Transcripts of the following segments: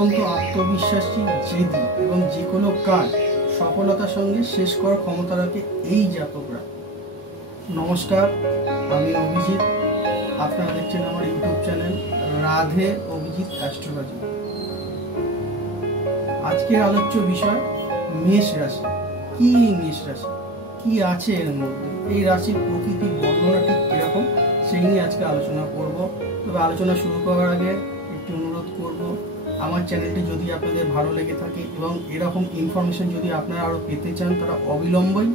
অত্যন্ত আত্মবিশ্বাসী, জেদি এবং যে কোনো কাজ সফলতার সঙ্গে শেষ করার ক্ষমতা রাখে এই জাতকরা। নমস্কার, আমি অভিজিৎ। আপনারা দেখছেন আমার YouTube channel Radhe Abhijit astrology. আজকের আলোচ্য বিষয় মেষ রাশি। কি এই মেষ রাশি, কি আছে এর মধ্যে, এই রাশির প্রকৃতি বর্ণনা ঠিক কিরকম, সেই নিয়ে আজকে আলোচনা করব। তবে আলোচনা শুরু করার আগে একটি অনুরোধ করব, আমার চ্যানেলটি যদি আপনাদের ভালো লেগে থাকে এবং এরকম ইনফরমেশন যদি আপনারা আরও পেতে চান, তারা অবিলম্বেই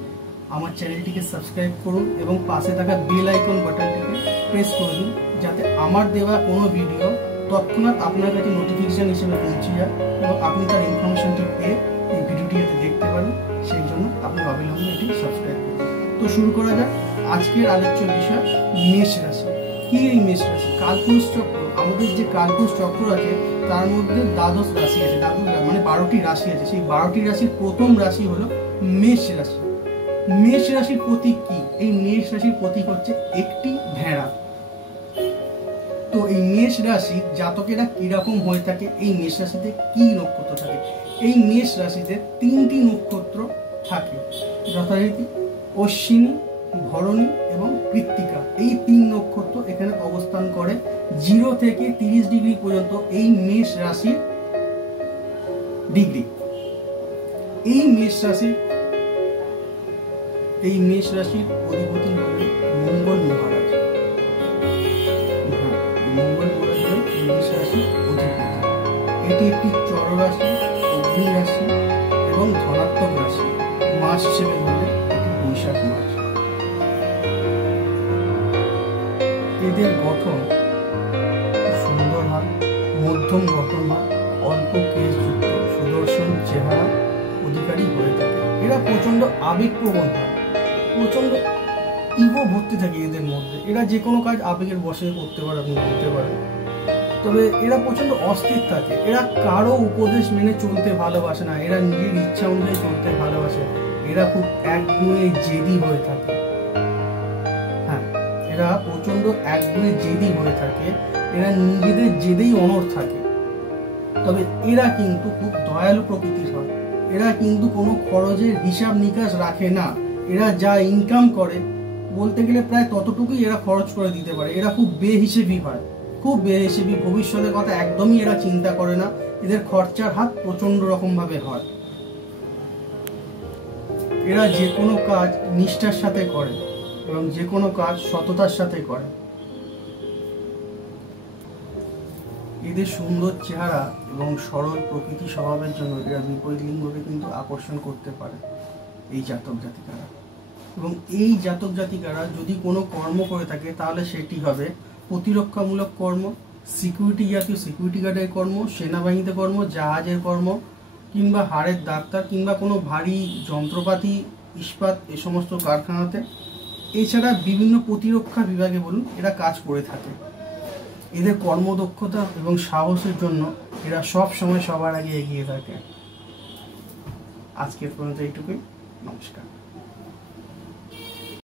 আমার চ্যানেলটিকে সাবস্ক্রাইব করুন এবং পাশে থাকা বেল আইকন বাটনটিকে প্রেস করে দিন, যাতে আমার দেওয়া কোনো ভিডিও তৎক্ষণাৎ আপনার কাছে নোটিফিকেশান হিসেবে পৌঁছে যায় এবং আপনি তার ইনফরমেশনটি পেয়ে এই ভিডিওটি যাতে দেখতে পারেন, সেই জন্য আপনি অবিলম্বে এটি সাবস্ক্রাইব করুন। তো শুরু করা যাক। আজকের আলোচ্য বিষয় মেষ রাশি। কি এই মেষ রাশি? কালপুরুষ চক্র, আমাদের যে কালপুরুষ চক্র আছে তার মধ্যে দ্বাদশ রাশি আছে, মানে 12টি রাশি আছে। সেই 12টি রাশির প্রথম রাশি হলো মেষ রাশি। মেষ রাশির প্রতীক কি? এই মেষ রাশির প্রতীক হচ্ছে একটি ভেড়া। তো এই মেষ রাশি জাতকেরা কিরকম হয়ে থাকে, এই মেষ রাশিতে কি নক্ষত্র থাকে? এই মেষ রাশিতে 3টি নক্ষত্র থাকে, যথারীতি অশ্বিনী, ভরণী এবং কৃত্তিকা। এই 3 নক্ষত্র এখানে অবস্থান করে। 0 থেকে 30 ডিগ্রি পর্যন্ত এই মেষ রাশির ডিগ্রি। এই মেষ রাশির অধিপতি হলেন মঙ্গল মহারাজ। মঙ্গল মহারাজ হলেন মেষ রাশির অধিপতি। এটি একটি চর রাশি, অগ্নি রাশি এবং ধনাত্মক রাশি। মাস হিসেবে বললে এটি বৈশাখ মাস। এদের গঠন সুন্দর হয়, মধ্যম গঠন হয়, অল্প কেশযুক্ত, সুদর্শন চেহারা অধিকারী হয়ে থাকে। এরা প্রচন্ড আবেগপ্রবণ হয়, প্রচন্ড ইগো ভর্তি থাকে এদের মধ্যে। এরা যে কোনো কাজ আবেগের বশে করতে পারে, আপনি বলতে পারেন। তবে এরা প্রচন্ড অস্থির থাকে। এরা কারো উপদেশ মেনে চলতে ভালোবাসে না, এরা নিজের ইচ্ছা অনুযায়ী চলতে ভালোবাসে। এরা খুব একগুঁয়ে জেদি হয়ে থাকে। এরা প্রচন্ড একগুঁয়ে জেদি হয়ে থাকে। এরা নিজেদের জেদেই অনড় থাকে। তবে এরা কিন্তু খুব দয়ালু প্রকৃতির হয়। এরা কিন্তু কোনো খরচের হিসাব নিকাশ রাখে না। এরা যা ইনকাম করে বলতে গেলে প্রায় ততটুকুই এরা খরচ করে দিতে পারে। এরা খুব বেহিসেবি হয়, খুব বেহিসেবি। ভবিষ্যতের কথা একদমই এরা চিন্তা করে না। এদের খরচার হাত প্রচন্ড রকম ভাবে হয়। এরা যে কোনো কাজ নিষ্ঠার সাথে করে এবং যে কোনো কাজ সততার সাথে করে। এদের সুন্দর চেহারা এবং সরল প্রকৃতি স্বভাবের জন্য এরা বিপরীত লিঙ্গকে কিন্তু আকর্ষণ করতে পারে এই জাতক জাতিকারা। এবং এই জাতক জাতিকারা যদি কোনো কর্ম করে থাকে তাহলে সেটি হবে প্রতিরক্ষামূলক কর্ম, সিকিউরিটি জাতীয় সিকিউরিটি গার্ডের কর্ম, সেনাবাহিনীতে কর্ম, জাহাজের কর্ম, কিংবা হাড়ের ডাক্তার, কিংবা কোনো ভারী যন্ত্রপাতি, ইস্পাত, এ সমস্ত কারখানাতে। এছাড়া বিভিন্ন প্রতিরক্ষা বিভাগে বলুন এরা কাজ করে থাকে। এদের কর্মদক্ষতা এবং সাহসের জন্য এরা সব সময় সবার আগে এগিয়ে থাকে। আজকের পর্যন্ত এইটুকুই। নমস্কার।